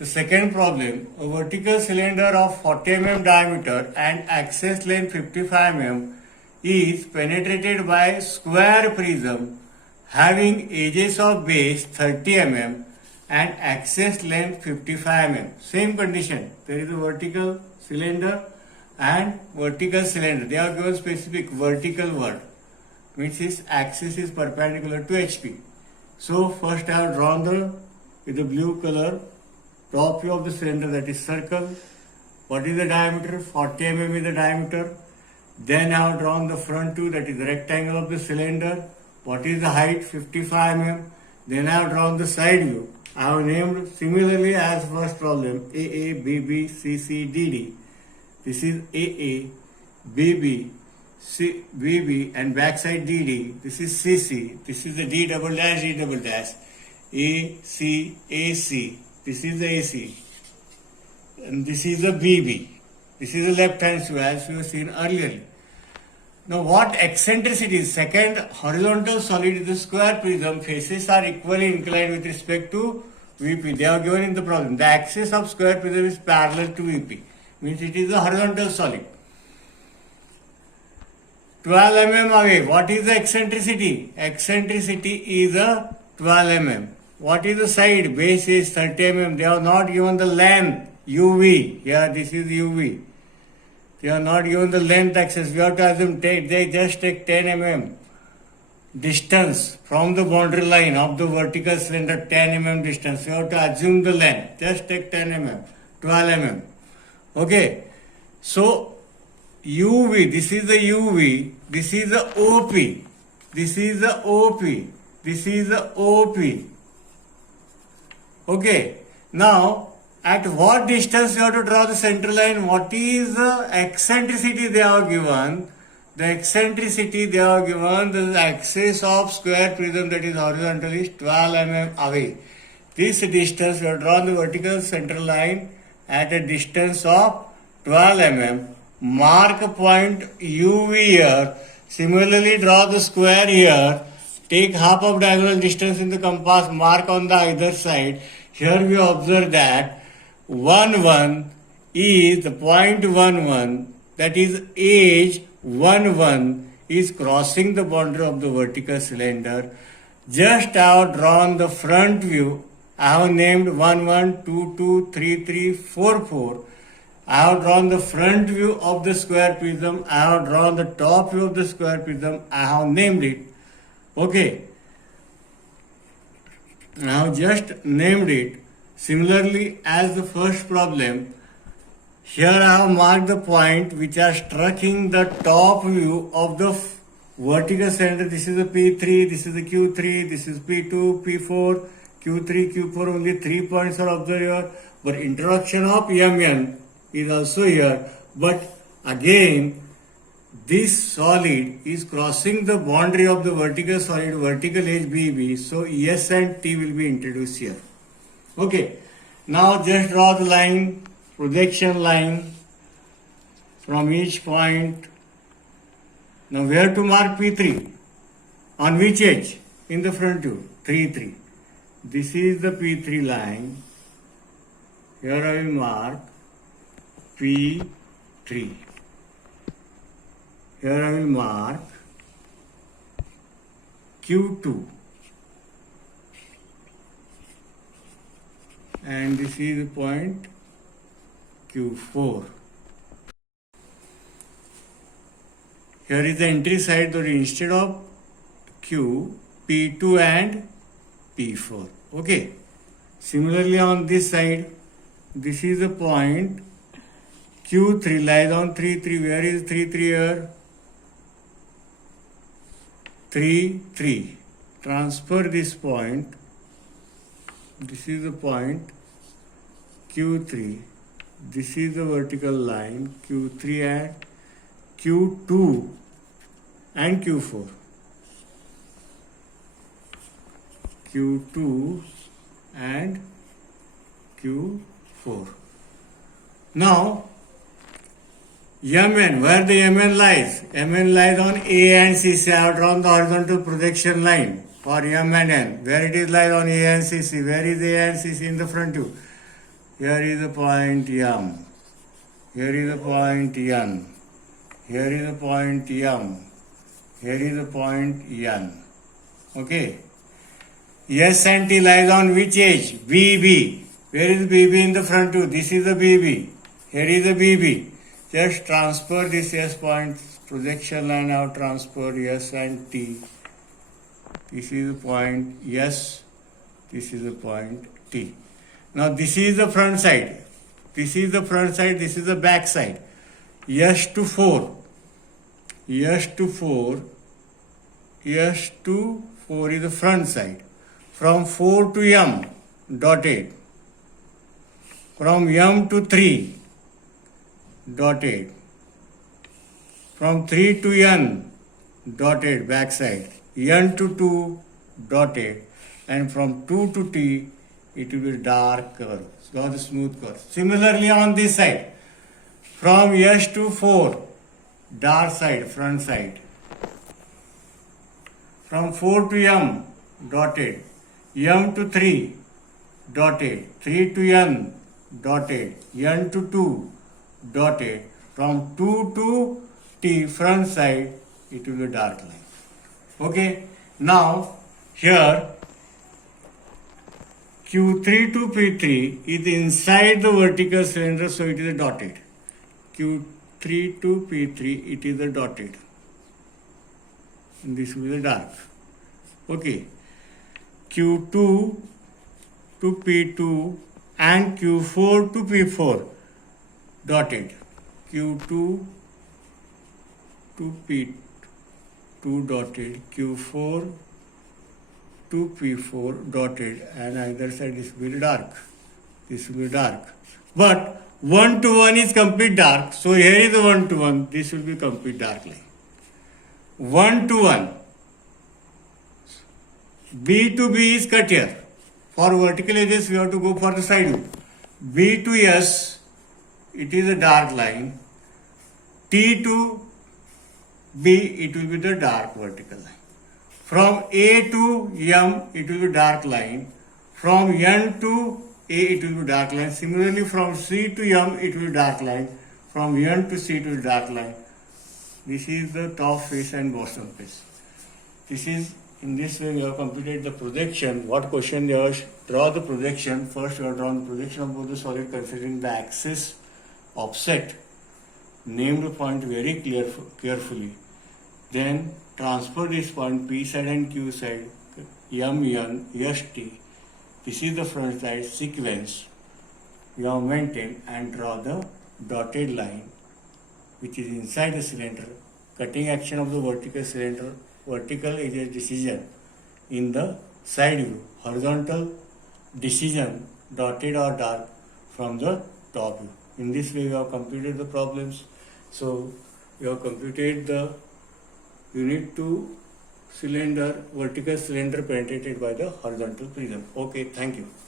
The second problem, a vertical cylinder of 40 mm diameter and axis length 55 mm is penetrated by square prism having edges of base 30 mm and axis length 55 mm. Same condition. There is a vertical cylinder and vertical cylinder. They are given specific vertical word, which is axis is perpendicular to HP. So first I have drawn with the blue color top view of the cylinder, that is circle. What is the diameter? 40 mm is the diameter. Then I have drawn the front view, that is the rectangle of the cylinder. What is the height? 55 mm. Then I have drawn the side view. I have named similarly as first problem AA, BB, CC, DD. This is AA, BB, BB and backside DD. This is CC. This is the D double dash, D double dash. AC, AC. This is the AC. And this is the BB. This is the left hand view as we have seen earlier. Now what eccentricity? Second horizontal solid is the square prism. Faces are equally inclined with respect to VP. They are given in the problem. The axis of square prism is parallel to VP. Means it is a horizontal solid. 12 mm away. What is the eccentricity? Eccentricity is a 12 mm. What is the side? Base is 30 mm. They are not given the length. UV. Here this is UV. They are not given the length axis. We have to assume they just take 10 mm distance from the boundary line of the vertical cylinder, 10 mm distance. We have to assume the length. Just take 10 mm, 12 mm. Okay. So UV, this is the UV, this is the OP, this is the OP, this is the OP. Okay. Now, at what distance you have to draw the center line? What is the eccentricity they are given? The eccentricity they are given, the axis of square prism, that is horizontal, is 12 mm away. This distance, you have drawn the vertical center line at a distance of 12 mm. Mark a point UV here. Similarly, draw the square here. Take half of diagonal distance in the compass, mark on the either side. Here we observe that 1, 1 is the point 1, 1, that is edge 1, 1 is crossing the boundary of the vertical cylinder. Just I have drawn the front view. I have named 1, 1, 2, 2, 3, 3, 4, 4. I have drawn the front view of the square prism. I have drawn the top view of the square prism. I have named it. Okay. I have just named it. Similarly, as the first problem, here I have marked the point which are striking the top view of the vertical cylinder. This is the P3, this is the Q3, this is P2, P4, Q3, Q4. Only 3 points are observed here. But introduction of MN is also here. But again, this solid is crossing the boundary of the vertical solid, vertical edge BB. So S and T will be introduced here. Okay, now just draw the line, projection line from each point. Now where to mark P3? On which edge? In the front view, 3, 3. This is the P3 line. Here I will mark P3. Here I will mark Q2. And this is the point Q4. Here is the entry side, that instead of Q, P2 and P4. Okay. Similarly on this side, this is the point Q3 lies on 3, 3. Where is 3, 3 here? 3, 3. Transfer this point. This is the point Q3. This is the vertical line Q3 and Q2 and Q4. Q2 and Q4. Now, MN, where the MN lies? MN lies on A and C. I have drawn the horizontal projection line for M and N. Where it is lies on A and C. Where is A and C in the front view? Here is the point M. Here is the point N. Here is the point M. Here is the point N. Okay. S and T lies on which edge? BB. Where is BB in the front too? This is the BB. Here is the BB. Just transfer this S point projection line. Now transfer S and T. This is the point S. This is the point T. Now this is the front side. This is the front side. This is the back side. S to 4. S to 4. S to 4 is the front side. From 4 to M, dotted. From M to 3, dotted. From 3 to N, dotted, backside. N to 2, dotted. And from 2 to T, it will be dark curve, not a smooth curve. Similarly on this side, from S to 4, dark side, front side. From 4 to M, dotted. M to 3, dotted. 3 to N, dotted. N to 2, dotted. From 2 to T, front side, it will be dark line. Okay. Now, here, Q3 to P3 is inside the vertical cylinder, so it is a dotted. Q3 to P3, it is a dotted. And this will be the dark. Okay. Q2 to P2 and Q4 to P4, dotted. Q2 to P2, dotted. Q4 to P4, dotted. And either side this will be dark. This will be dark. But 1 to 1 is complete dark. So here is the 1 to 1. This will be complete dark line. 1 to 1. B to B is cut here. For vertical edges, we have to go for the side view. B to S, it is a dark line. T to B, it will be the dark vertical line. From A to M, it will be dark line. From N to A, it will be dark line. Similarly, from C to M, it will be dark line. From N to C, it will be dark line. This is the top face and bottom face. This is, in this way, we have completed the projection. What question they asked? Draw the projection. First, we have drawn the projection of both the solid considering the axis offset. Name the point very carefully. Then transfer this point P side and Q side, M, N, S, T. This is the front side sequence. You have maintained and draw the dotted line which is inside the cylinder, cutting action of the vertical cylinder, vertical edge decision in the side view, horizontal decision dotted or dark from the top view. In this way, we have completed the problems. So, we have completed the unit 2 cylinder, vertical cylinder penetrated by the horizontal prism. Okay, thank you.